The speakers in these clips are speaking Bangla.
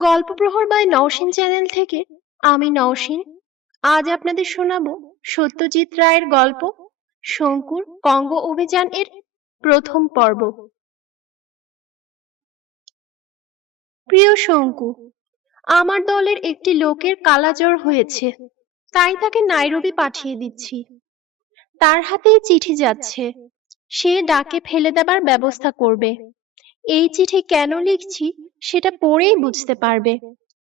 গল্পপ্রহর বাই নওশিন চ্যানেল থেকে আমি নওশিন। আজ আপনাদের শোনাবো সত্যজিৎ রায়ের গল্প, শঙ্কুর কঙ্গ অভিযান এর প্রথম পর্ব। প্রিয় শঙ্কু, আমার দলের একটি লোকের কালাজ্বর হয়েছে, তাই তাকে নাইরবি পাঠিয়ে দিচ্ছি। তার হাতেই চিঠি যাচ্ছে, সে ডাকে ফেলে দেবার ব্যবস্থা করবে। এই চিঠি কেন লিখছি সেটা পড়েই বুঝতে পারবে।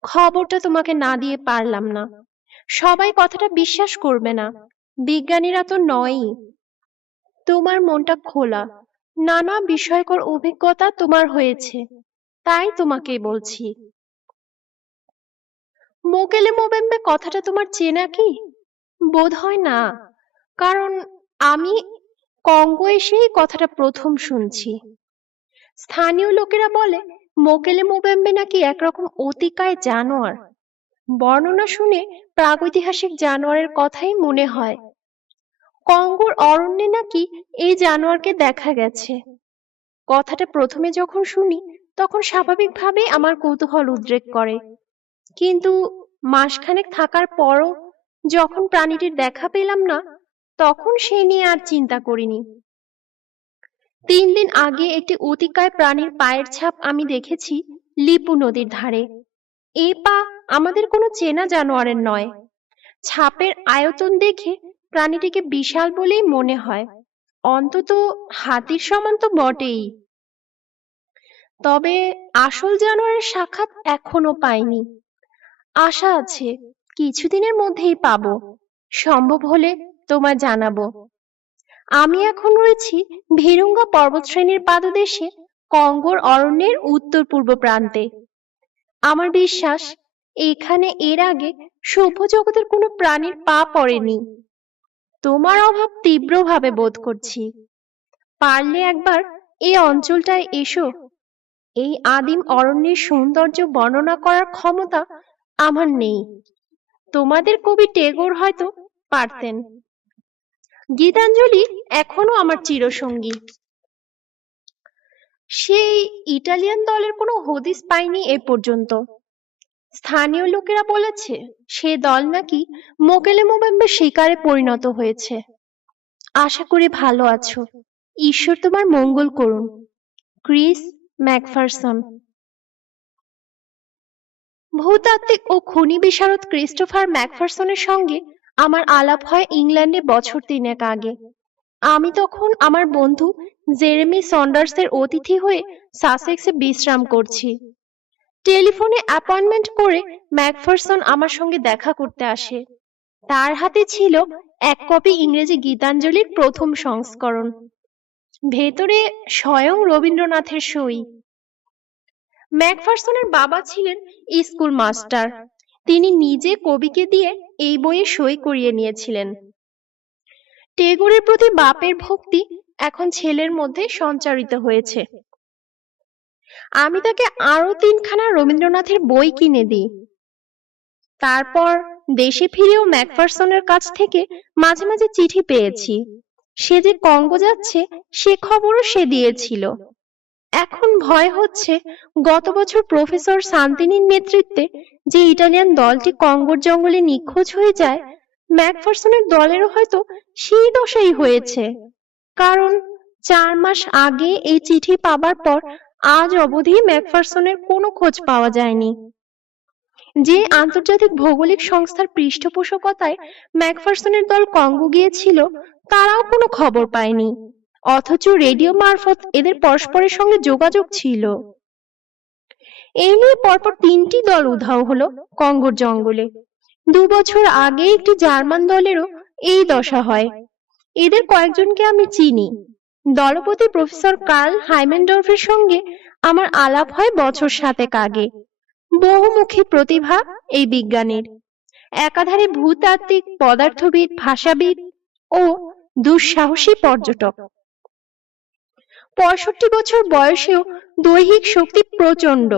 খবরটা তোমাকে না দিয়ে পারলাম না। সবাই কথাটা বিশ্বাস করবে না। বিজ্ঞানীরা তো নয়ই। তোমার মনটা খোলা। নানা বিষয়কর অভিজ্ঞতা তোমার হয়েছে। তাই তোমাকে বলছি। মোকেলে মোবেম্বে কথাটা তোমার চেনা কি? বোধ হয় না। কারণ আমি কঙ্গো এসেই কথাটা প্রথম শুনছি। স্থানীয় লোকেরা বলে মোকেলে মোবেম্বে নাকি একরকম অতিকায় জানোয়ার? বর্ণনা শুনে প্রাগৈতিহাসিক জানোয়ারের কথাই মনে হয়। কঙ্গোর অরণ্যে নাকি এই জানোয়ারকে দেখা গেছে। কথাটা প্রথমে যখন শুনি, তখন স্বাভাবিকভাবেই আমার কৌতূহল উদ্রেক করে। কিন্তু মাসখানেক থাকার পরও যখন প্রাণীটির দেখা পেলাম না, তখন সে নিয়ে আর চিন্তা করিনি। তিন দিন আগে একটি অতিকায় প্রাণীর পায়ের ছাপ আমি দেখেছি লিপু নদীর ধারে। এ পা আমাদের কোনো চেনা জানোয়ারের নয়। ছাপের আয়তন দেখে প্রাণীটিকে বিশাল বলেই মনে হয়। অন্তত হাতির সমান তো বটেই। তবে আসল জানোয়ারের সাক্ষাৎ এখনও পাইনি। আশা আছে, কিছুদিনের মধ্যেই পাবো। সম্ভব হলে তোমায় জানাব। আমি এখন রয়েছি ভিরুঙ্গা পর্বতশ্রেণীর পাদদেশে কঙ্গোর অরণ্যের উত্তর পূর্ব প্রান্তে। আমার বিশ্বাস, এখানে এর আগে সভ্য জগতের কোনো প্রাণীর পা পড়েনি। তোমার অভাব তীব্রভাবে বোধ করছি। পারলে একবার এই অঞ্চলটায় এসো। এই আদিম অরণ্যের সৌন্দর্য বর্ণনা করার ক্ষমতা আমার নেই। তোমাদের কবি টেগোর হয়তো পারতেন। গীতাঞ্জলি এখনও আমার চিরসঙ্গী। সেই ইটালিয়ান দলের কোনো হদিস পাইনি এ পর্যন্ত। স্থানীয় লোকেরা বলেছে, সে দল নাকি মোকেলে মোবাম্বের শিকারে পরিণত হয়েছে। আশা করি ভালো আছো। ঈশ্বর তোমার মঙ্গল করুন। Chris McPherson. ভূতাত্ত্বিক ও খনি বিশারদ ক্রিস্টোফার ম্যাকফারসনের সঙ্গে আমার আলাপ হয় ইংল্যান্ডে বছর তিনেক আগে। আমি তখন আমার বন্ধু জেরেমি সন্ডার্সের অতিথি হয়ে সাসেক্সে বিশ্রাম করছি। টেলিফোনে অ্যাপয়েন্টমেন্ট করে ম্যাকফারসন আমার সঙ্গে দেখা করতে আসে। তার হাতে ছিল এক কপি ইংরেজি গীতাঞ্জলির প্রথম সংস্করণ। ভেতরে স্বয়ং রবীন্দ্রনাথের সই। ম্যাকফারসনের বাবা ছিলেন স্কুল মাস্টার। তিনি নিজে কবিকে দিয়ে এই বইয়ে সই করিয়ে নিয়েছিলেন। টেগোরের প্রতি বাপের ভক্তি এখন ছেলের মধ্যে সঞ্চারিত হয়েছে। আমি তাকে আরও তিনখানা রবীন্দ্রনাথের বই কিনে দিই। তারপর দেশে ফিরেও ম্যাকফারসনের কাছ থেকে মাঝে মাঝে চিঠি পেয়েছি। সে যে কঙ্গো যাচ্ছে, সে খবরও সে দিয়েছিল। এখন ভয় হচ্ছে গত বছর প্রফেসর শান্তিনীর নেতৃত্বে যে ইটালিয়ান দলটি কঙ্গোর জঙ্গলে নিখোঁজ হয়ে যায়, ম্যাকফারসনের দলেরও হয়তো সেই দশাই হয়েছে। কারণ চার মাস আগে এই চিঠি পাবার পর আজ অবধি ম্যাকফারসনের কোনো খোঁজ পাওয়া যায়নি। যে আন্তর্জাতিক ভৌগোলিক সংস্থার পৃষ্ঠপোষকতায় ম্যাকফারসনের দল কঙ্গো গিয়েছিল, তারাও কোনো খবর পায়নি। অথচ রেডিও মারফত এদের পরস্পরের সঙ্গে যোগাযোগ ছিল। এই নিয়ে পরপর তিনটি দল উধাও হলো কঙ্গোর জঙ্গলে। দু বছর আগে একটি জার্মান দলেরও এই দশা হয়। এদের কয়েকজনকে আমি চিনি। দলপতি প্রফেসর কার্ল হাইমেন্ডর্ফের সঙ্গে আমার আলাপ হয় বছর সাতেক আগে। বহুমুখী প্রতিভা এই বিজ্ঞানীর। একাধারে ভূতাত্ত্বিক, পদার্থবিদ, ভাষাবিদ ও দুঃসাহসী পর্যটক। পঁয়ষট্টি বছর বয়সেও দৈহিক শক্তি প্রচণ্ড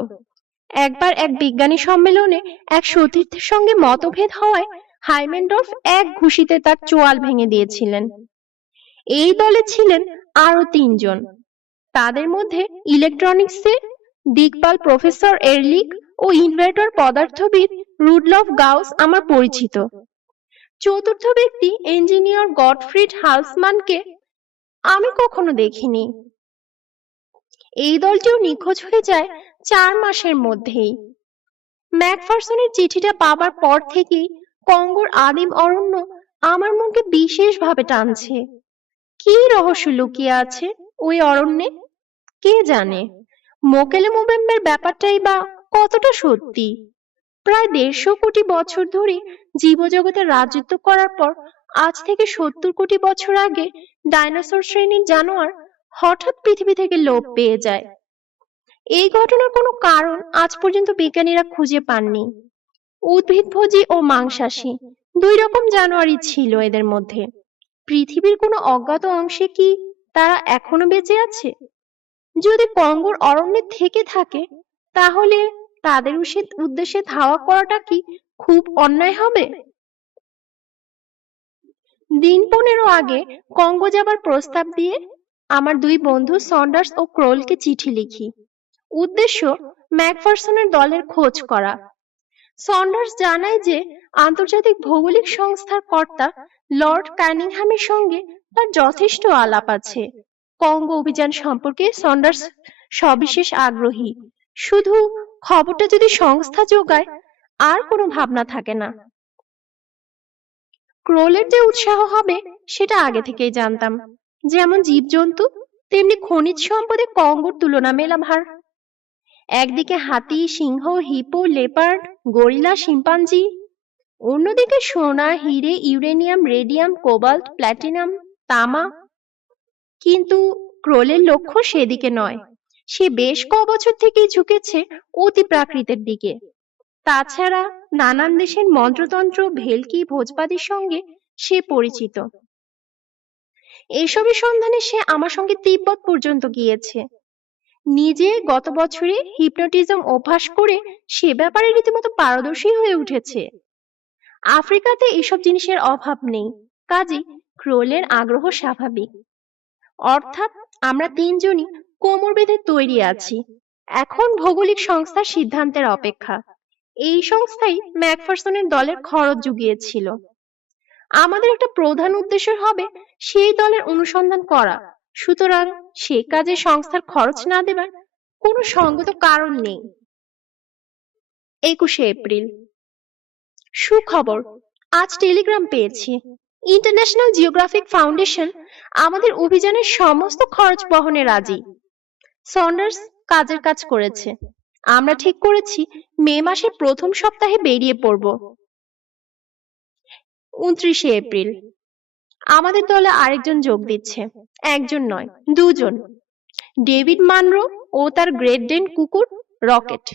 একবার এক বিজ্ঞানী সম্মেলনে এক সতীর্থের সঙ্গে মতভেদ হওয়ায় হাইমেন্ডর্ফ এক ঘুষিতে তার চোয়াল ভেঙে দিয়েছিলেন। এই দলে ছিলেন আরও তিনজন। তাদের মধ্যে ইলেকট্রনিক্সে দিকপাল প্রফেসর এরলিক ও ইনভার্টর পদার্থবিদ রুডলফ গাউস আমার পরিচিত। চতুর্থ ব্যক্তি ইঞ্জিনিয়ার গডফ্রিড হালসমানকে আমি কখনো দেখিনি। এই দলটিও নিখোঁজ হয়ে যায় চার মাসের মধ্যেই। ম্যাকফারসনের চিঠিটা পাবার পর থেকেই কঙ্গোর আদিম অরণ্য আমার মনকে বিশেষভাবে টানছে। কি রহস্য লুকিয়ে আছে ওই অরণ্যে? কে জানে? মোকেলে মুভেম্বের ব্যাপারটাই বা কতটা সত্যি? প্রায় দেড়শো কোটি বছর ধরে জীবজগতে রাজত্ব করার পর আজ থেকে সত্তর কোটি বছর আগে ডাইনোসর শ্রেণির জানোয়ার হঠাৎ পৃথিবী থেকে লোপ পেয়ে যায়। এই ঘটনার কোনো কারণ আজ পর্যন্ত বিজ্ঞানীরা খুঁজে পাননি। উদ্ভিদভোজী ও মাংসাশী দুই রকম জানোয়ারই ছিল এদের মধ্যে। পৃথিবীর কোনো অজ্ঞাত অংশে কি তারা এখনও বেঁচে আছে? যদি কঙ্গোর অরণ্যে থেকে থাকে, তাহলে তাদের উদ্দেশ্যে ধাওয়া করাটা কি খুব অন্যায় হবে? দিন পনেরো আগে কঙ্গো যাবার প্রস্তাব দিয়ে আমার দুই বন্ধু সন্ডার্স ও ক্রোলকে চিঠি লিখি। উদ্দেশ্য ম্যাকফারসনের দলের খোঁজ করা। সন্ডার্স জানায় যে আন্তর্জাতিক ভৌগোলিক সংস্থার কর্তা লর্ড ক্যানিংহামের সঙ্গে তার যথেষ্ট আলাপ আছে। কঙ্গো অভিযান সম্পর্কে সন্ডার্স সবিশেষ আগ্রহী। শুধু খবরটা যদি সংস্থা যোগায়, আর কোনো ভাবনা থাকে না। ক্রোলের যে উৎসাহ হবে, সেটা আগে থেকেই জানতাম। যেমন জীবজন্তু, তেমনি খনিজ সম্পদে কঙ্গোর তুলনা মেলা ভার একদিকে হাতি, সিংহ, হিপো, লেপার্ড, গরিলা, শিম্পাঞ্জি। অন্যদিকে সোনা, হিরে, ইউরেনিয়াম, রেডিয়াম, কোবাল্ট, প্ল্যাটিনাম, তামা। কিন্তু ক্রোলের লক্ষ্য সেদিকে নয়। সে বেশ ক বছর থেকেই ঝুঁকেছে অতি প্রাকৃতের দিকে। তাছাড়া নানান দেশের মন্ত্রতন্ত্র, ভেলকি ভোজবাদীর সঙ্গে সে পরিচিত। এসবের সন্ধানে সে আমার সঙ্গে তিব্বত পর্যন্ত গিয়েছে। নিজে গত বছরে হিপনোটিজম অভ্যাস করে সে ব্যাপারে রীতিমতো পারদর্শী হয়ে উঠেছে। আফ্রিকাতে এসব জিনিসের অভাব নেই, কাজে ক্রোলের আগ্রহ স্বাভাবিক। অর্থাৎ আমরা তিনজনই কোমর বেঁধে তৈরি আছি। এখন ভৌগোলিক সংস্থার সিদ্ধান্তের অপেক্ষা। এই সংস্থাই ম্যাকফারসনের দলের খরচ জুগিয়েছিল। আমাদের একটা প্রধান উদ্দেশ্য হবে সেই দলের অনুসন্ধান করা। সুতরাং সে কাজে সংস্থার খরচ না দেবার কোনো সঙ্গত কারণ নেই। একুশে এপ্রিল। সুখবর, আজ টেলিগ্রাম পেয়েছি। ইন্টারন্যাশনাল জিওগ্রাফিক ফাউন্ডেশন আমাদের অভিযানের সমস্ত খরচ বহনে রাজি। সন্ডার্স কাজের কাজ করেছে। আমরা ঠিক করেছি মে মাসের প্রথম সপ্তাহে বেরিয়ে পড়ব। উনত্রিশে এপ্রিল। আমাদের দলে আরেকজন যোগ দিচ্ছে। একজন নয়, দুজন। ডেভিড মানরো ও তার গ্রেট ডেন কুকুর রকেট।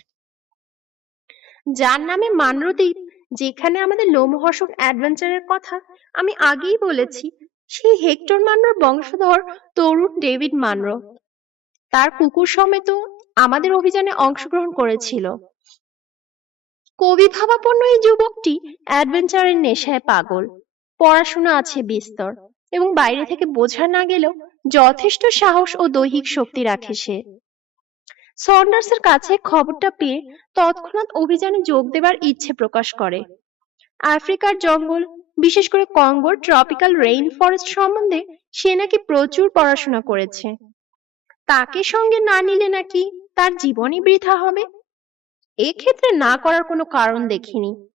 যার নামে মানরো দ্বীপ, যেখানে আমাদের লোমহর্ষক অ্যাডভেঞ্চারের কথা আমি আগেই বলেছি, সেই হেক্টর মানরোর বংশধর তরুণ ডেভিড মানরো। তার কুকুর সমেত আমাদের অভিযানে অংশগ্রহণ করেছিল। কবি ভাবাপন্ন এই যুবকটি অ্যাডভেঞ্চারের নেশায় পাগল। পড়াশোনা আছে বিস্তর এবং বাইরে থেকে বোঝা না গেলেও যথেষ্ট সাহস ও দৈহিক শক্তি রাখে সে। সন্ডার্সের কাছে খবরটা পেয়ে তৎক্ষণাৎ অভিযানে যোগ দেবার ইচ্ছে প্রকাশ করে। আফ্রিকার জঙ্গল, বিশেষ করে কঙ্গোর ট্রপিক্যাল রেইন ফরেস্ট সম্বন্ধে সে নাকি প্রচুর পড়াশোনা করেছে। তাকে সঙ্গে না নিলে নাকি তার জীবনই বৃথা হবে? এক্ষেত্রে না করার কোনো কারণ দেখিনি।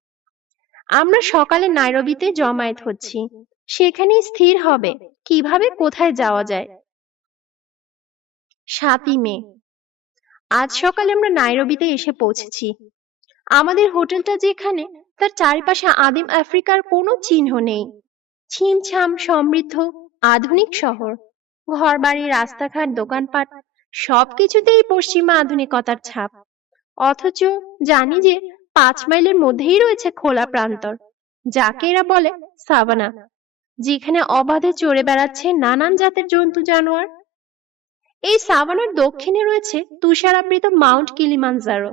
আমরা সকালে নাইরবিতে জমায়েত হচ্ছি। সেখানেই স্থির হবে। কীভাবে, কোথায় যাওয়া যায়? সাতই মে। আজ সকালে আমরা নাইরবিতে এসে পৌঁছেছি। আমাদের হোটেলটা যেখানে, তার চারিপাশে আদিম আফ্রিকার কোনো চিহ্ন নেই। ছিমছাম সমৃদ্ধ, আধুনিক শহর। ঘরবাড়ি, রাস্তাঘাট, দোকানপাট, সবকিছুতেই পশ্চিমা আধুনিকতার ছাপ। অথচ জানি যে পাঁচ মাইলের মধ্যেই রয়েছে খোলা প্রান্তর, যাকে এরা বলে সাভানা, যেখানে অবাধে চড়ে বেড়াচ্ছে নানান জাতের জন্তু জানোয়ার। এই সাভানার দক্ষিণে রয়েছে তুষারাবৃত মাউন্ট কিলিমানজারো।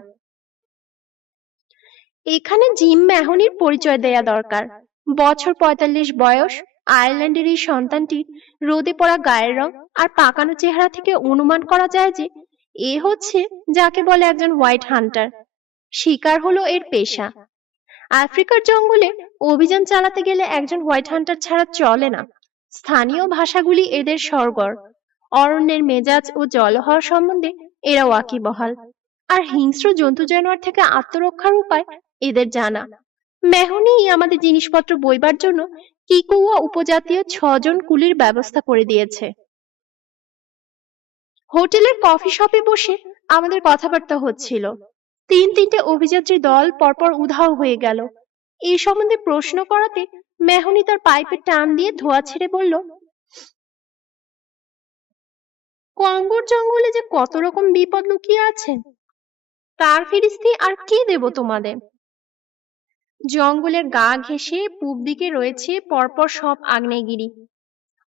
এখানে জিম ম্যাহনির পরিচয় দেয়া দরকার। বছর পঁয়তাল্লিশ বয়স, আয়ারল্যান্ডের এই সন্তানটির রোদে পড়া গায়ের রং আর পাকানো চেহারা থেকে অনুমান করা যায় যে এ হচ্ছে যাকে বলে একজন হোয়াইট হান্টার শিকার হলো এর পেশা। আফ্রিকার জঙ্গলে অভিযান চালাতে গেলে একজন হোয়াইট হান্টার ছাড়া চলে না। স্থানীয় ভাষাগুলি এদের সরগর অরণ্যের মেজাজ ও জল জলহর সম্বন্ধে এরা ওয়াকিবহাল। আর হিংস্র জন্তু জানোয়ার থেকে আত্মরক্ষার উপায় এদের জানা। মেহনি আমাদের জিনিসপত্র বইবার জন্য কিকুয়া উপজাতীয় ছজন কুলির ব্যবস্থা করে দিয়েছে। হোটেলের কফি শপে বসে আমাদের কথাবার্তা হচ্ছিল। তিন তিনটে অভিযাত্রী দল পরপর উধাও হয়ে গেল। এই সম্বন্ধে প্রশ্ন করাতে মেহনি তার পাইপে টান দিয়ে ধোয়া ছেড়ে বলল, কঙ্গোর জঙ্গলে যে কত রকম বিপদ লুকিয়ে আছে, তার ফিরিস্তি আর কি দেব তোমাদের? জঙ্গলের গা ঘেঁষে পূব দিকে রয়েছে পরপর সব আগ্নেয়গিরি।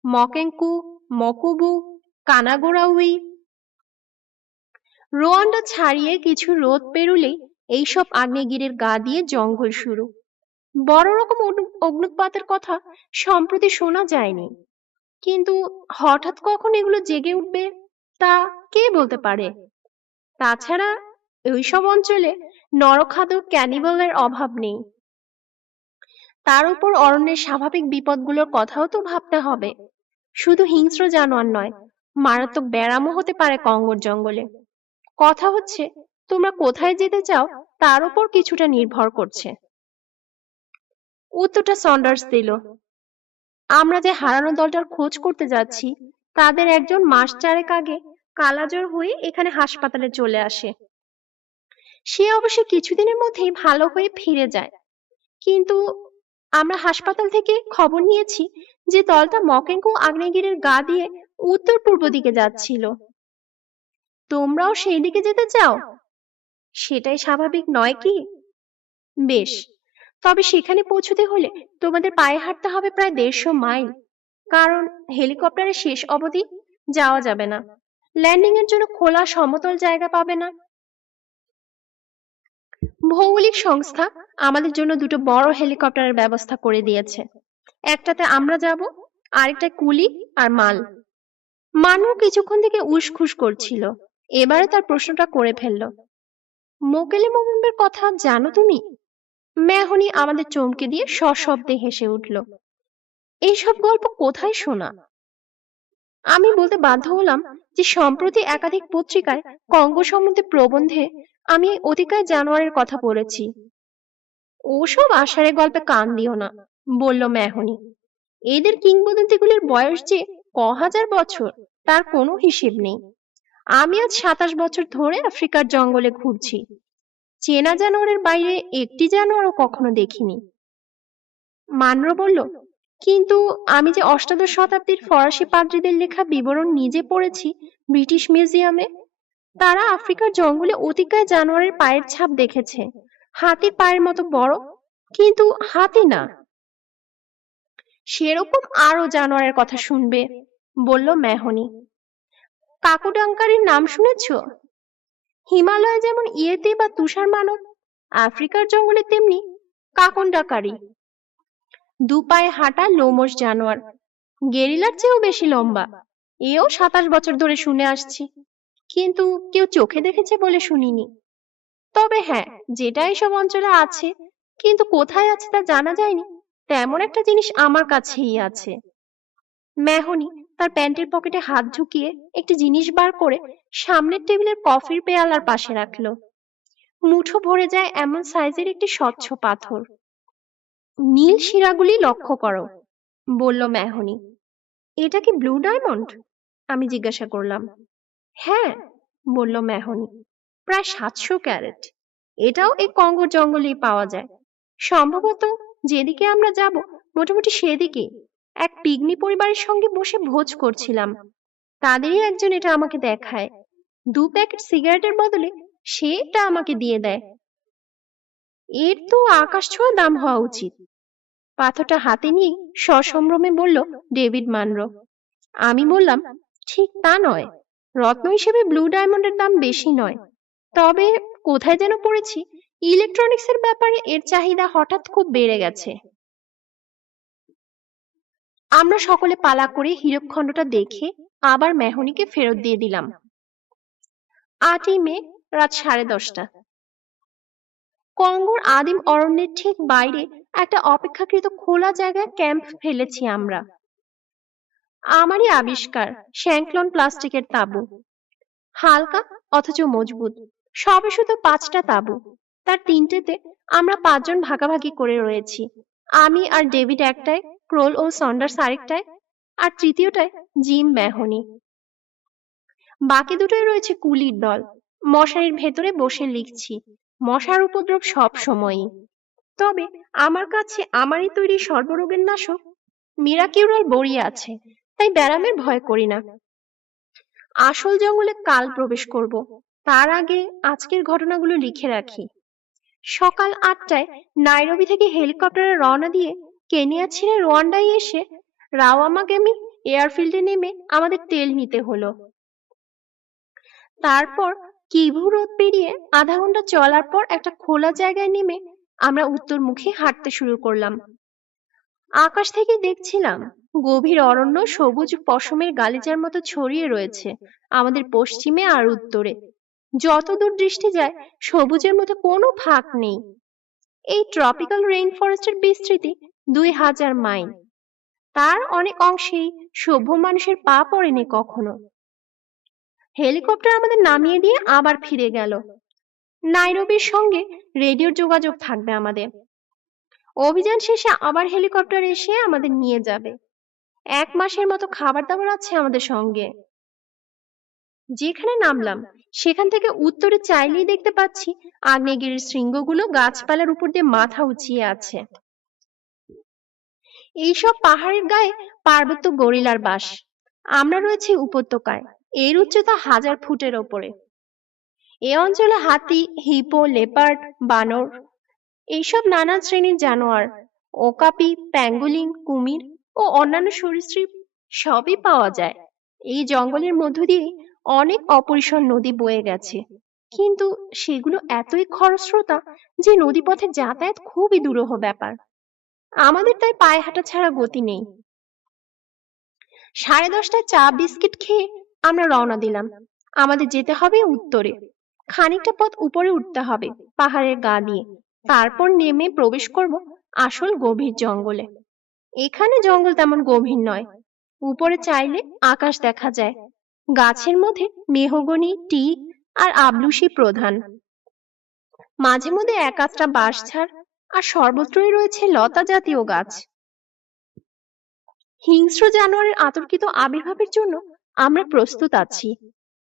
মকেঙ্কু, মকুবু কানাগোড়াউই রোয়ান্ডা ছাড়িয়ে কিছু রোদ পেরুলেই এইসব আগ্নেয়গিরির গা দিয়ে জঙ্গল শুরু। বড় রকম অগ্নুৎপাতের কথা সম্প্রতি শোনা যায়নি। কিন্তু হঠাৎ কখন এগুলো জেগে উঠবে তা কে বলতে পারে? তাছাড়া ওইসব অঞ্চলে নরখাদ্য ক্যানিবলের অভাব নেই। তার উপর অরণ্যের স্বাভাবিক বিপদগুলোর কথাও তো ভাবতে হবে। শুধু হিংস্র জানোয়ার নয়, মারাত্মক ব্যারামও হতে পারে কঙ্গর জঙ্গলে। কথা হচ্ছে, তোমরা কোথায় যেতে চাও, তার উপর কিছুটা নির্ভর করছে। উত্তরটা সন্ডার্স দিল। আমরা যে হারানো দলটার খোঁজ করতে যাচ্ছি, তাদের একজন মাস চারেক আগে কালাজ্বর হয়ে এখানে হাসপাতালে চলে আসে। সে অবশ্য কিছুদিনের মধ্যেই ভালো হয়ে ফিরে যায়। কিন্তু আমরা হাসপাতাল থেকে খবর নিয়েছি যে দলটা মকেঙ্কু আগ্নেয়গিরির গা দিয়ে উত্তর পূর্ব দিকে যাচ্ছিল। তোমরাও সেই দিকে যেতে চাও? সেটাই স্বাভাবিক নয় কি? বেশ, তবে সেখানে পৌঁছতে হলে তোমাদের পায়ে হাঁটতে হবে প্রায় দেড়শো মাইল। কারণ হেলিকপ্টারের শেষ অবধি যাওয়া যাবে না। ল্যান্ডিং এর জন্য খোলা সমতল জায়গা পাবে না। ভৌগোলিক সংস্থা আমাদের জন্য দুটো বড় হেলিকপ্টারের ব্যবস্থা করে দিয়েছে। একটাতে আমরা যাব আরেকটা কুলি আর মাল। মানু কিছুক্ষণ থেকে উসখুস করছিল। এবারে তার প্রশ্নটা করে ফেলল। মোকেলে মোহাম্মের কথা জানো তুমি? মেহনি আমাদের চমকে দিয়ে সশব্দে হেসে উঠল। এইসব গল্প কোথায় শোনা? আমি বলতে বাধ্য হলাম যে সম্প্রতি একাধিক পত্রিকায় কঙ্গ সম্বন্ধে প্রবন্ধে আমি অতিকায় জানোয়ারের কথা বলেছি ওসব আষাঢ়ে গল্পে কান দিও না, বলল মেহনি। এদের কিংবদন্তিগুলির বয়স যে ক হাজার বছর, তার কোনো হিসেব নেই। আমি আজ সাতাশ বছর ধরে আফ্রিকার জঙ্গলে ঘুরছি। চেনা জানোয়ারের বাইরে একটি জানোয়ারও কখনো দেখিনি। মানর বলল, কিন্তু আমি যে অষ্টাদশ শতাব্দীর ফরাসি পাদ্রীদের লেখা বিবরণ নিজে পড়েছি ব্রিটিশ মিউজিয়ামে, তারা আফ্রিকার জঙ্গলে অতিকায় জানোয়ারের পায়ের ছাপ দেখেছে। হাতির পায়ের মতো বড়, কিন্তু হাতি না। সেরকম আরও জানোয়ারের কথা শুনবে, বলল মেহনি। কাকুডাঙ্কারির নাম শুনেছ? হিমালয়ে যেমন ইয়েতে বা তুষার মানব, আফ্রিকার জঙ্গলে তেমনি কাকন্ডাকারী দু পায়ে হাঁটা লোমস জানোয়ার, গেরিলার চেয়েও বেশি লম্বা, এও সাতাশ বছর ধরে শুনে আসছি, কিন্তু কেউ চোখে দেখেছে বলে শুনিনি। তবে হ্যাঁ যেটা এসব অঞ্চলে আছে, কিন্তু কোথায় আছে তা জানা যায়নি, তেমন একটা জিনিস আমার কাছেই আছে। মেহনি তার প্যান্টের পকেটে হাত ঢুকিয়ে একটি জিনিস বার করে সামনের টেবিলের কফির পেয়ালার পাশে রাখল। মুঠো ভরে যায় এমন সাইজের একটি স্বচ্ছ পাথর। নীল শিরাগুলি লক্ষ্য করো, বলল মেহনি এটা কি ব্লু ডায়মন্ড? আমি জিজ্ঞাসা করলাম। হ্যাঁ বলল মেহনি প্রায় সাতশো ক্যারেট। এটাও এই কঙ্গোর জঙ্গলেই পাওয়া যায়। সম্ভবত যেদিকে আমরা যাব, মোটামুটি সেদিকে এক পিগনি পরিবারের সঙ্গে বসে ভোজ করছিলাম। তাদেরই একজন এটা আমাকে দেখায়। দু প্যাকেট সিগারেটের বদলে সে এটা আমাকে দিয়ে দেয়। এর তো আকাশ ছোঁয়া দাম হওয়া উচিত। পাথরটা হাতে নিয়ে সসম্ভ্রমে বলল ডেভিড মানরো। আমি বললাম, ঠিক তা নয়। রত্ন হিসেবে ব্লু ডায়মন্ডের দাম বেশি নয়। তবে কোথায় যেন পড়েছি, ইলেকট্রনিক্সের ব্যাপারে এর চাহিদা হঠাৎ খুব বেড়ে গেছে। আমরা সকলে পালা করে হীরকখণ্ডটা দেখে আবার মেহনিকে ফেরত দিয়ে দিলাম। আটই মে, রাত সাড়ে দশটা। কঙ্গোর আদিম অরণ্যের ঠিক বাইরে একটা অপেক্ষাকৃত খোলা জায়গায় ক্যাম্প ফেলেছি আমরা। আমারই আবিষ্কার শ্যাংক্লন প্লাস্টিকের তাঁবু। হালকা অথচ মজবুত, সবে শুধু পাঁচটা তাঁবু, তার তিনটেতে আমরা পাঁচজন ভাগাভাগি করে রয়েছি, আমি আর ডেভিড একটায় ক্রোল ও সন্ডার্স আরেকটায়, আর তৃতীয়টায় জিম ম্যাহনি বাকি দুটোই রয়েছে কুলির দল। মশারির ভেতরে বসে লিখছি, মশার উপদ্রব সব সময়ই। তবে আমার কাছে আমারই তৈরি সর্বরোগের নাশক মিরাকিউরাল বড়ি আছে, তাই ব্যারামের ভয় করি না। আসল জঙ্গলে কাল প্রবেশ করব, তার আগে আজকের ঘটনাগুলো লিখে রাখি। সকাল আটটায় নাইরবি থেকে হেলিকপ্টারে রওনা দিয়ে কেনিয়া ছেড়ে রোয়ান্ডায় এসে রাওয়ামাগামি এয়ারফিল্ডে নেমে আমাদের তেল নিতে হলো। তারপর কিভু রোদ পেরিয়ে আধা ঘণ্টা চলার পর একটা খোলা জায়গায় নেমে আমরা উত্তরমুখী হাঁটতে শুরু করলাম। আকাশ থেকে দেখছিলাম গভীর অরণ্য সবুজ পশমের গালিচার মতো ছড়িয়ে রয়েছে আমাদের পশ্চিমে আর উত্তরে। যতদূর দৃষ্টি যায় সবুজের মধ্যে কোনো ফাঁক নেই। এই ট্রপিক্যাল রেইন ফরেস্টের বিস্তৃতি দুই হাজার মাইল। তার অনেক অংশেই সভ্য মানুষের পা পড়েনি কখনো। হেলিকপ্টার আমাদের নামিয়ে দিয়ে আবার ফিরে গেল। নাইরবির সঙ্গে রেডিওর যোগাযোগ থাকবে আমাদের। অভিযান শেষে আবার হেলিকপ্টার এসে আমাদের নিয়ে যাবে। এক মাসের মতো খাবার দাবার আছে আমাদের সঙ্গে। যেখানে নামলাম, সেখান থেকে উত্তরে চাইলেই দেখতে পাচ্ছি আগ্নেয়গিরির শৃঙ্গগুলো গাছপালার উপর দিয়ে মাথা উঁচিয়ে আছে। এইসব পাহাড়ের গায়ে পার্বত্য গরিলার বাস। আমরা রয়েছি উপত্যকায়, এর উচ্চতা হাজার ফুটের ওপরে। এ অঞ্চলে হাতি, হিপো, লেপার্ড, বানর, এইসব নানা শ্রেণির জানোয়ার, ওকাপি, প্যাঙ্গুলিন, কুমির ও অন্যান্য সরীসৃপ সবই পাওয়া যায়। এই জঙ্গলের মধ্য দিয়ে অনেক অপরিসর নদী বয়ে গেছে। কিন্তু সেগুলো এতই খরস্রোতা যে নদীপথে যাতায়াত খুবই দুরূহ ব্যাপার। আমাদের তাই পায়ে হাঁটা ছাড়া গতি নেই। সাড়ে দশটা চা বিস্কিট খেয়ে আমরা রওনা দিলাম। আমাদের যেতে হবে উত্তরে। খানিকটা পথ উপরে উঠতে হবে পাহাড়ের গা দিয়ে। তারপর নেমে প্রবেশ করব আসল গভীর জঙ্গলে। এখানে জঙ্গল তেমন গভীর নয়। উপরে চাইলে আকাশ দেখা যায়। গাছের মধ্যে মেহগনি টি আর আবলুসি প্রধান। মাঝে মধ্যে এক আধটা বাঁশঝাড় আর সর্বত্রই রয়েছে লতা জাতীয় গাছ। হিংস্র জানোয়ারের আতর্কিত আবির্ভাবের জন্য আমরা প্রস্তুত আছি।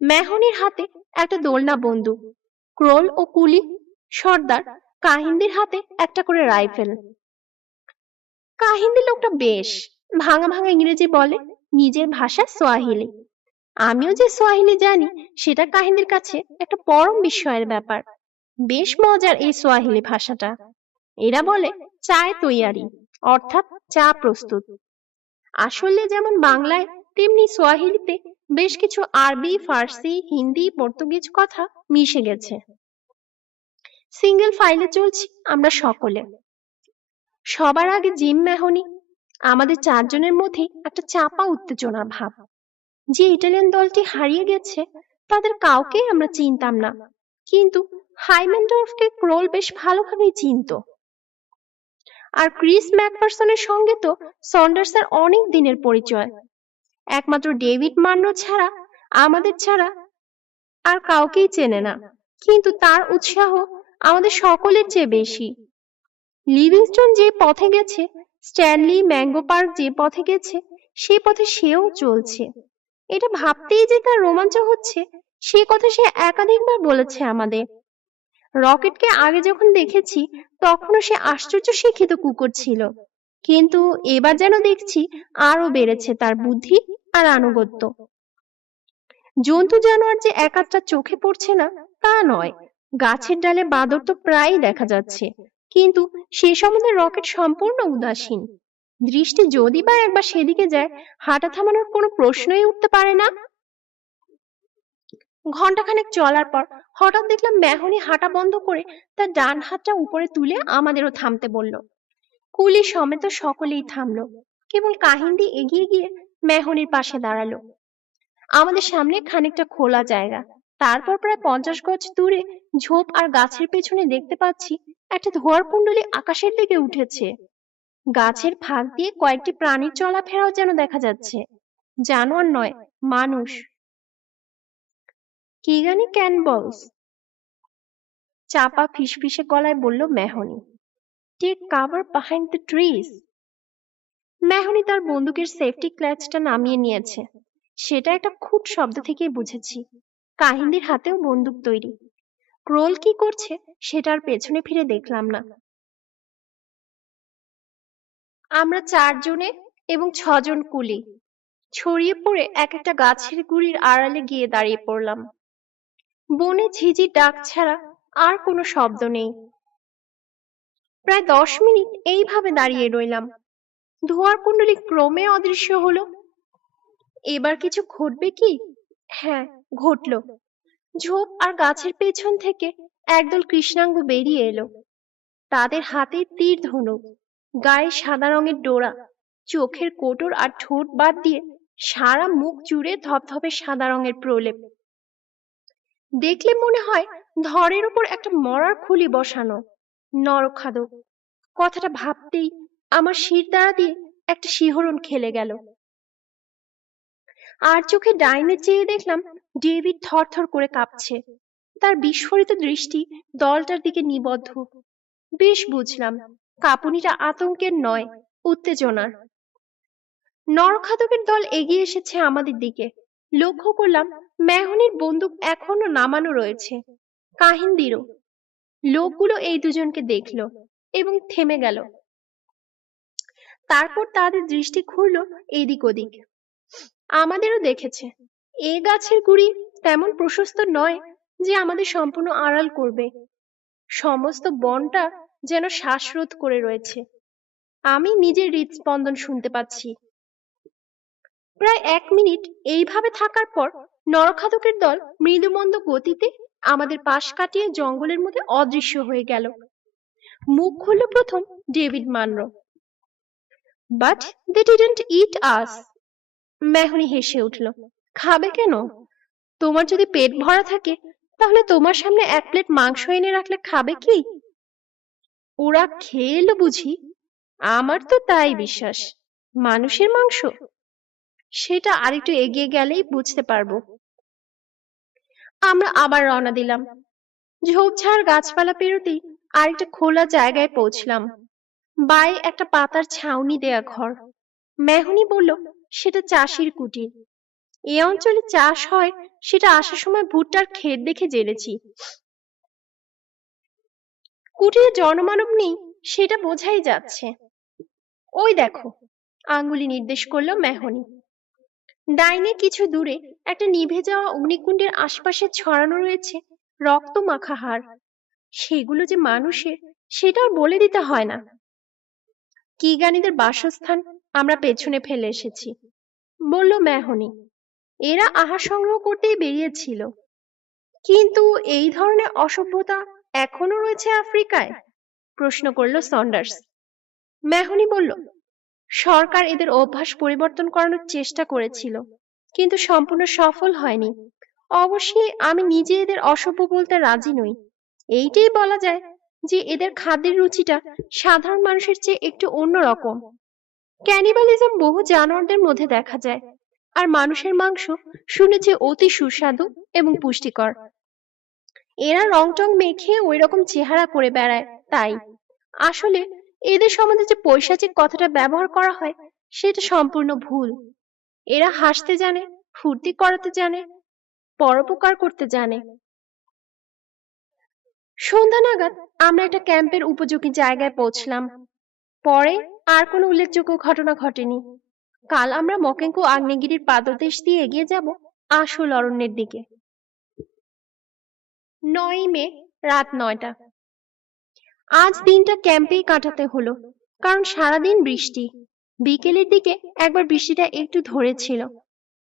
মেহনির হাতে একটা দোলনা বন্দুক, ক্রোল ও কুলি, সর্দার কাহিন্দির হাতে একটা করে রাইফেল। কাহিন্দি লোকটা বেশ, ভাঙা ভাঙা ইংরেজি বলে নিজের ভাষা সোয়াহিলি। আমিও যে সোয়াহিলি জানি, সেটা কাহিনীর কাছে একটা পরম বিস্ময়ের ব্যাপার। বেশ মজার এই সোয়াহিলি ভাষাটা। এরা বলে চায় তৈয়ারি, অর্থাৎ চা প্রস্তুত। আসলে যেমন বাংলায়, তেমনি সোয়াহিলিতে বেশ কিছু আরবি, ফার্সি, হিন্দি, পর্তুগিজ কথা মিশে গেছে। সিঙ্গেল ফাইলে চলছি আমরা সকলে। সবার আগে জিম মেহনি, আমাদের চারজনের মধ্যে একটা চাপা, উত্তেজনা ভাব। যে ইটালিয়ান দলটি হারিয়ে গেছে, তাদের কাউকেই আমরা চিনতাম না। কিন্তু হাইম্যানডর্ফকে ক্রোল বেশ ভালোভাবেই চিনত। আর ক্রিস ম্যাকফারসনের সঙ্গে তো সন্ডার্সের অনেক দিনের পরিচয়। একমাত্র ডেভিড মান্ডো ছাড়া, আমাদের ছাড়া আর কাউকেই চেনে না। কিন্তু তার উৎসাহ আমাদের সকলের চেয়ে বেশি। লিভিংস্টোন যে পথে গেছে, স্ট্যানলি ম্যাঙ্গো পার্ক যে পথে গেছে, সে পথে সেও চলছে। এটা ভাবতেই যে তার রোমাঞ্চ হচ্ছে, সে কথা সে একাধিকবার বলেছে আমাদের। রকেটকে আগে যখন দেখেছি, তখনও সে আশ্চর্য শিক্ষিত কুকুর ছিল। কিন্তু এবার যেন দেখছি আরও বেড়েছে তার বুদ্ধি আর আনুগত্য। জন্তু জানোয়ার যে একাত্রা চোখে পড়ছে না, তা নয়। গাছের ডালে বাদর তো প্রায়ই দেখা যাচ্ছে। কিন্তু সে সম্বন্ধে রকেট সম্পূর্ণ উদাসীন। দৃষ্টি যদি বা একবার সেদিকে যায়, হাঁটা থামানোর কোনো প্রশ্নই উঠতে পারে না। ঘন্টাখানেক চলার পর হঠাৎ দেখলাম মেহনি হাঁটা বন্ধ করে তার ডান হাতটা উপরে তুলে আমাদেরও থামতে বলল। কুলি সমেত সকলেই থামলো। কেবল কাহিন্দি এগিয়ে গিয়ে মেহনির পাশে দাঁড়াল। আমাদের সামনে খানিকটা খোলা জায়গা। তারপর প্রায় পঞ্চাশ গজ দূরে ঝোপ আর গাছের পেছনে দেখতে পাচ্ছি একটা ধোয়ার কুণ্ডলী আকাশের দিকে উঠেছে। গাছের ফাঁক দিয়ে কয়েকটি প্রাণীর চলাফেরাও যেন দেখা যাচ্ছে। জানোয়ার নয়, মানুষ। কি জানি ক্যানবলস চাপা ফিসফিসে গলায় বলল, Mahoney take cover behind the trees Mahoney তার বন্দুকের সেফটি ক্ল্যাচটা নামিয়ে নিয়েছে। সেটা একটা খুট শব্দ থেকেই বুঝেছি। কাহিনীর হাতেও বন্দুক তৈরি। ক্রোল কি করছে সেটার পেছনে ফিরে দেখলাম না। আমরা চারজনে এবং ছজন কুলি। ছড়িয়ে পড়ে এক একটা গাছের গুড়ির আড়ালে গিয়ে দাঁড়িয়ে পড়লাম। বনে ঝিঝির ডাক ছাড়া আর কোনো শব্দ নেই। প্রায় দশ মিনিট এইভাবে দাঁড়িয়ে রইলাম। ধোয়ার কুণ্ডলী ক্রমে অদৃশ্য হলো। এবার কিছু ঘটবে কি? হ্যাঁ ঘটল। ঝোপ আর গাছের পেছন থেকে একদল কৃষ্ণাঙ্গ বেরিয়ে এলো। তাদের হাতে তীর ধনুক, গায়ে সাদা রঙের ডোরা, চোখের কোটর আর ঠোঁট বাদ দিয়ে সারা মুখ জুড়ে ধপধপে সাদা রঙের প্রলেপ। দেখলে মনে হয় ধরের উপর একটা মরার খুলি বসানো। নরখাদক কথাটা ভাবতেই আমার শির দ্বারা দিয়ে একটা শিহরণ খেলে গেল। আর চোখে ডাইনে চেয়ে দেখলাম ডেভিড থরথর করে কাঁপছে। তার বিস্ফোরিত দৃষ্টি দলটার দিকে নিবদ্ধ। বেশ বুঝলাম, কাঁপুনিটা আতঙ্কের নয়, উত্তেজনার। নরখাদকের দল এগিয়ে এসেছে আমাদের দিকে। লক্ষ্য করলাম মেহনির বন্দুক এখনও নামানো রয়েছে। কাহিন্দিরও লোকগুলো এই দুজনকে দেখল এবং থেমে গেল। তারপর তাদের দৃষ্টি ঘুরল এদিক ওদিক। আমাদেরও দেখেছে, এ গাছের গুড়ি তেমন প্রশস্ত নয় যে আমাদের সম্পূর্ণ আড়াল করবে। সমস্ত বনটা যেন শ্বাসরোধ করে রয়েছে। আমি নিজের হৃদস্পন্দন শুনতে পাচ্ছি। প্রায় এক মিনিট এইভাবে থাকার পর নরখাদকের দল মৃদুমন্দ গতিতে আমাদের পাশ কাটিয়ে জঙ্গলের মধ্যে অদৃশ্য হয়ে গেল। মুখ খুলল প্রথম David Munro. But they didn't eat us Mahoney হেসে উঠল। খাবে কেন? তোমার যদি পেট ভরা থাকে, তাহলে তোমার সামনে এক প্লেট মাংস এনে রাখলে খাবে কি? ওরা খেয়ে এলো বুঝি। আমার তো তাই বিশ্বাস। মানুষের মাংস? সেটা আরেকটু এগিয়ে গেলেই বুঝতে পারব। আমরা আবার রওনা দিলাম। ঝোপঝাড় গাছপালা পেরোতেই আরেকটা খোলা জায়গায় পৌঁছলাম। বাই একটা পাতার ছাউনি দেয়া ঘর। মেহনি বলল, সেটা চাষির কুটির। এ অঞ্চলে চাষ হয়, সেটা আসার সময় ভুট্টার ক্ষেত দেখে জেনেছি। কুটিরে জনমানব নেই, সেটা বোঝাই যাচ্ছে। ওই দেখো। আঙ্গুলি নির্দেশ করল মেহনি। ডাইনে কিছু দূরে একটা নিভে যাওয়া অগ্নিকুণ্ডের আশপাশে ছড়ানো রয়েছে রক্ত মাখা হাড় সেগুলো যে মানুষের, সেটা বলে দিতে হয় না। কিগানিদের বাসস্থান আমরা পেছনে ফেলে এসেছি, বলল মেহনি। এরা আহার সংগ্রহ করতেই বেরিয়েছিল। কিন্তু এই ধরনের অসভ্যতা এখনও রয়েছে আফ্রিকায়? প্রশ্ন করল সন্ডার্স। মেহনি বলল সরকার এদের অভ্যাস পরিবর্তন করানোর চেষ্টা করেছিল, কিন্তু সম্পূর্ণ সফল হয়নি। অবশ্যই আমি নিজে এদের অসভ্য বলতে রাজি নই। এইটাই বলা যায় যে এদের খাদ্যের রুচিটা সাধারণ মানুষের চেয়ে একটু অন্যরকম। ক্যানিবালিজম বহু জানোয়ারদের মধ্যে দেখা যায়, আর মানুষের মাংস শুনেছি অতি সুস্বাদু এবং পুষ্টিকর। এরা রং টং মেখে ওই রকম চেহারা করে বেড়ায়, তাই। আসলে এদের সম্বন্ধে যে পৈশাচিক কথাটা ব্যবহার করা হয়, সেটা সম্পূর্ণ ভুল। এরা হাসতে জানে, ফুর্তি করাতে জানে, পরোপকার করতে জানে। সন্ধ্যা নাগাদ আমরা একটা ক্যাম্পের উপযোগী জায়গায় পৌঁছলাম। পরে আর কোনো উল্লেখযোগ্য ঘটনা ঘটেনি। কাল আমরা মকেঙ্কু আগ্নেয়গিরির পাদদেশ দিয়ে এগিয়ে যাব আসল অরণ্যের দিকে। নয় মে, রাত নয়টা। আজ দিনটা ক্যাম্পেই কাটাতে হলো, কারণ সারাদিন বৃষ্টি। বিকেলের দিকে একবার বৃষ্টিটা একটু ধরেছিল।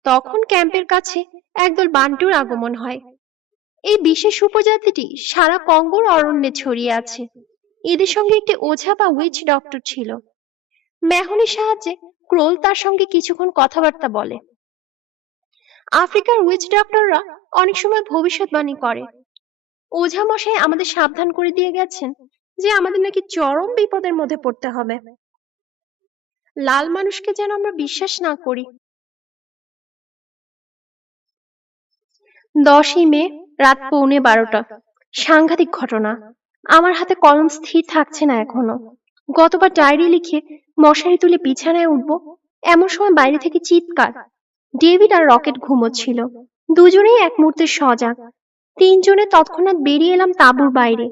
তখন ক্যাম্পের কাছে একদল বান্টুর আগমন হয়। এই বিশেষ উপজাতিটি সারা কঙ্গোর অরণ্যে ছড়িয়ে আছে। এদের সঙ্গে একটি ওঝা বা উইচ ডক্টর ছিল। মেহনের সাহায্যে ক্রোল তার সঙ্গে কিছুক্ষণ কথাবার্তা বলে। আফ্রিকার উইচ ডক্টররা অনেক সময় ভবিষ্যৎবাণী করে। ওঝা মশাই আমাদের সাবধান করে দিয়ে গেছেন। যে আমাদের নাকি চরম বিপদের মধ্যে পড়তে হবে। লাল মানুষকে যেন আমরা বিশ্বাস না করি। দশই মে, রাত পৌনে বারোটা। সাংঘাতিক ঘটনা। আমার হাতে কলম স্থির থাকছে না এখনও। গতবার ডায়েরি লিখে মশারি তুলে বিছানায় উঠবো, এমন সময় বাইরে থেকে চিৎকার। ডেভিড আর রকেট ঘুমোচ্ছিল। দুজনেই এক মুহূর্তে সজাগ। তিনজনে তৎক্ষণাৎ বেরিয়ে এলাম তাঁবুর বাইরে।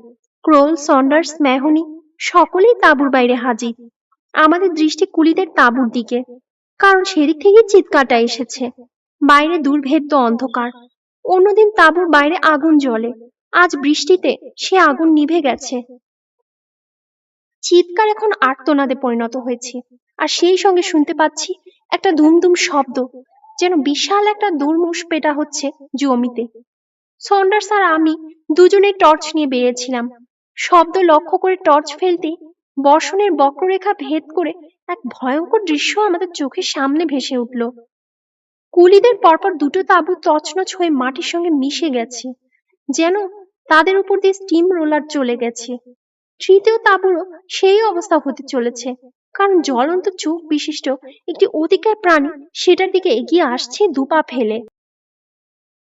ক্রোল সন্ডার্স, মেহনি, সকলেই তাঁবুর বাইরে হাজির। আমাদের দৃষ্টি কুলিদের তাঁবুর দিকে, কারণ সেদিক থেকেই চিৎকারটা এসেছে। বাইরে দুর্ভেদ্য অন্ধকার। অন্যদিন তাঁবুর বাইরে আগুন জ্বলে। আজ বৃষ্টিতে সে আগুন নিভে গেছে। চিৎকার এখন আর্তনাদে পরিণত হয়েছে। আর সেই সঙ্গে শুনতে পাচ্ছি একটা দুমদুম শব্দ, যেন বিশাল একটা দুর্মুষ পেটা হচ্ছে জমিতে। সন্ডার্স আর আমি দুজনে টর্চ নিয়ে বেরিয়েছিলাম। শব্দ লক্ষ্য করে টর্চ ফেলতে বর্ষণের বক্ররেখা ভেদ করে এক ভয়ঙ্কর দৃশ্য আমাদের চোখের সামনে ভেসে উঠল। কুলিদের পরপর দুটো তাঁবু তছনছ হয়ে মাটির সঙ্গে মিশে গেছে, যেন তাদের উপর দিয়ে স্টিম রোলার চলে গেছে। তৃতীয় তাঁবুরও সেই অবস্থা হতে চলেছে, কারণ জ্বলন্ত চোখ বিশিষ্ট একটি অতিকায় প্রাণী সেটার দিকে এগিয়ে আসছে দুপা ফেলে।